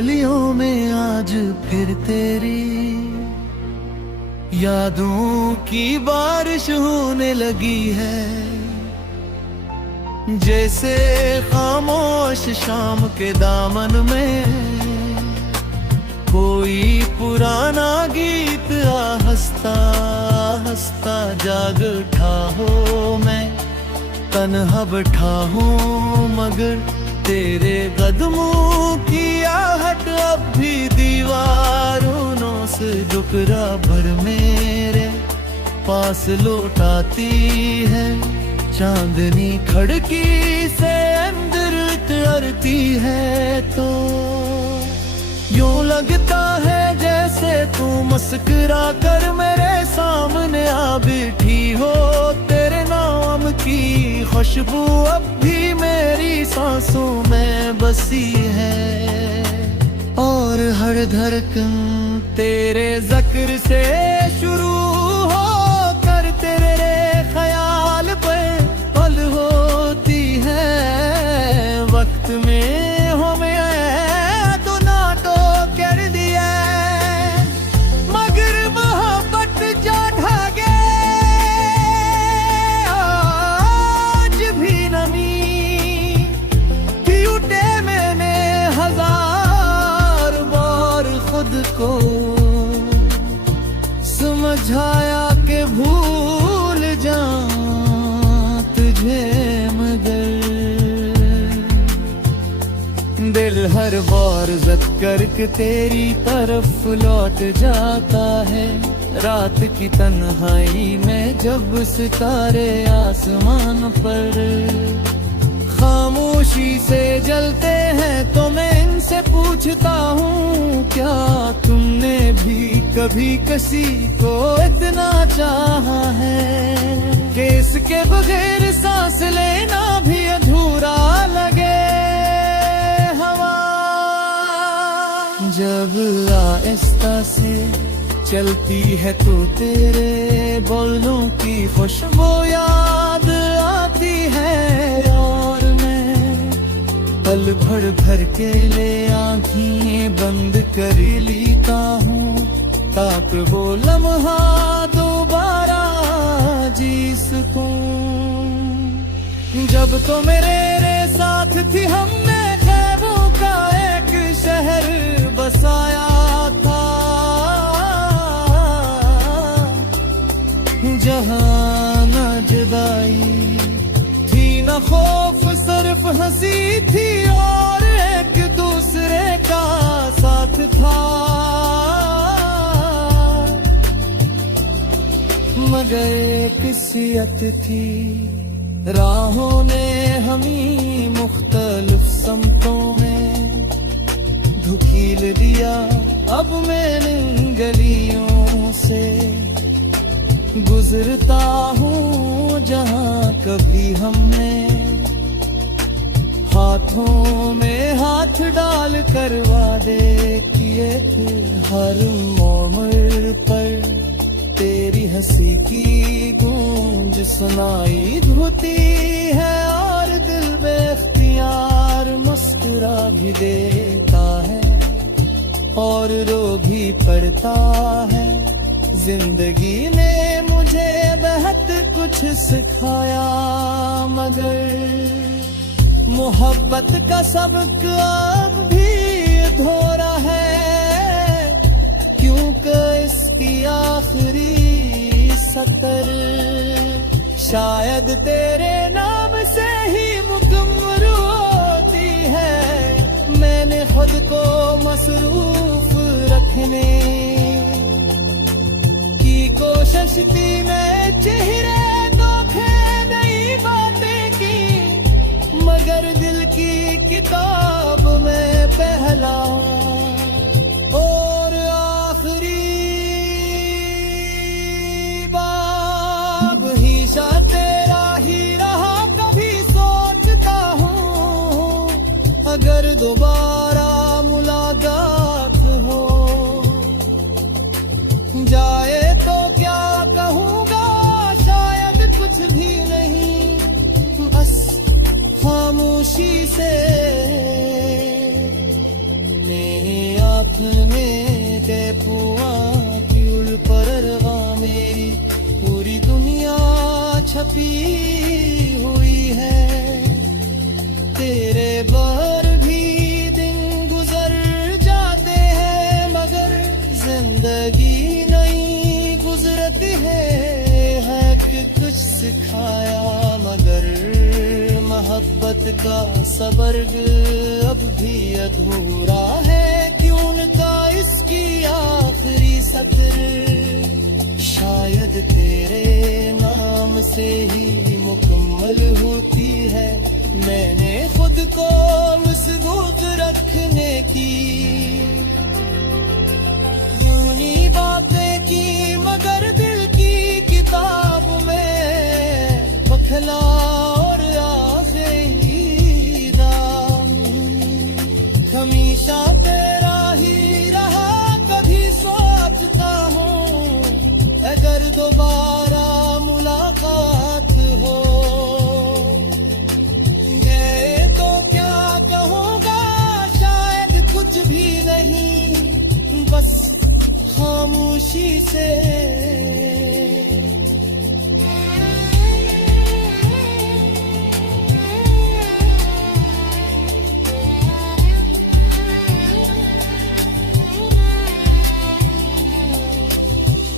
गलियों में आज फिर तेरी यादों की बारिश होने लगी है। जैसे खामोश शाम के दामन में कोई पुराना गीत हंसता हंसता जाग उठा हो। मैं तन्हा बैठा हूँ मगर तेरे कदमों की आहट अब भी दीवारों से टुकड़ा भर मेरे पास लौटाती है। चांदनी खिड़की से अंदर उतरती है तो यूं लगता है जैसे तू मुस्कुरा कर मेरे सामने आ बैठी हो। तेरे नाम की खुशबू अब भी मेरी सांसों में बसी है और हर धड़कन तेरे जिक्र से शुरू हो कर तेरे ख्याल पे पल होती है। वक्त में हमें तो ना तो कर दिया मगर मोहब्बत जा ढागे आज भी नमी कि उठे मैंने हजार बार खुद को समझाया के भूल जाऊं तुझे मगर दिल हर बार ज़द करके तेरी तरफ लौट जाता है। रात की तन्हाई में जब सितारे आसमान पर खामोशी से जलते हैं तो मैं इनसे पूछता हूँ क्या तुमने भी कभी किसी को इतना चाहा है कि इसके बगैर सांस लेना भी अधूरा लगे। हवा जब आहिस्ता से चलती है तो तेरे बोलों की खुशबू याद आती है और मैं पल भर भर के ले आँखें बंद कर लेता हूँ ताकि वो लम्हा दोबारा जी सकूं। जब तो मेरे साथ थी हमने ख्वाबों का एक शहर बसाया था जहाँ न जुदाई थी न खौफ सिर्फ हंसी थी और एक दूसरे का साथ था। मगर एक सियत थी राहों ने हमें मुख्तलिफ समतों में धुकील दिया। अब मैं इन गलियों से गुजरता हूँ जहाँ कभी हमने हाथों में हाथ डाल कर वादे किए थे। हर मोड़ पर तेरी हंसी की गूंज सुनाई होती है और दिल बेख्तियार मुस्कुरा भी देता है और रो भी पड़ता है। जिंदगी ने मुझे बहुत कुछ सिखाया मगर मोहब्बत का सबक अब भी अधूरा है क्योंकि इसकी आखिरी सतर शायद तेरे नाम से ही मुकम्मल होती है। मैंने खुद को मसरूफ रखने कोशिश थी मैं चेहरे धोखे नई बातें की मगर दिल की किताब में पहला और आखिरी बाब ही सा तेरा ही रहा। कभी सोचता हूँ अगर दोबारा मुलाकात हो जाए तो क्या कहूँगा शायद कुछ भी नहीं बस खामोशी से में ते पुआ क्यूल परवा मेरी पूरी दुनिया छपी हुई है तेरे बाहर भी दिन गुजर जाते हैं मगर जिंदगी नहीं गुजरती है कि कुछ सिखाया मगर मोहब्बत का सबर्ग अब भी अधूरा है क्यों का इसकी आखिरी सत्र शायद तेरे नाम से ही मुकम्मल होती है मैंने खुद को मजबूत रखने की यूनी बातें की मगर दिल की किताब में बखला और आखिरी दाम हमेशा तेरा ही रहा कभी सोचता हूँ अगर दोबारा मुलाकात हो गए तो क्या कहूँगा शायद कुछ भी नहीं बस खामोशी से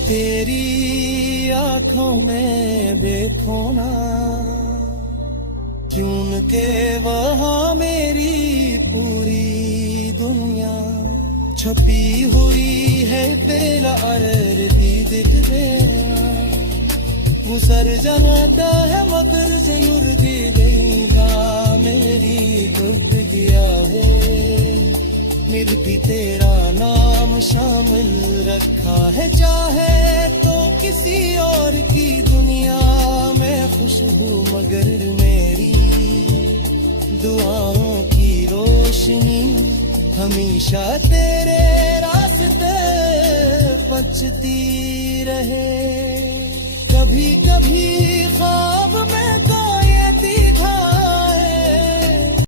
तेरी आंखों में देखो ना क्यों के वहाँ मेरी पूरी दुनिया छपी हुई है तेरा अर्र दी दिख दे गुसर जाता है मगर जरूर दी देगा मेरी दुख गया है मेरे भी तेरा नाम शामिल रखा है चाहे तो किसी और की दुनिया में खुशबू मगर मेरी दुआओं की रोशनी हमेशा तेरे रास्ते बचती रहे कभी कभी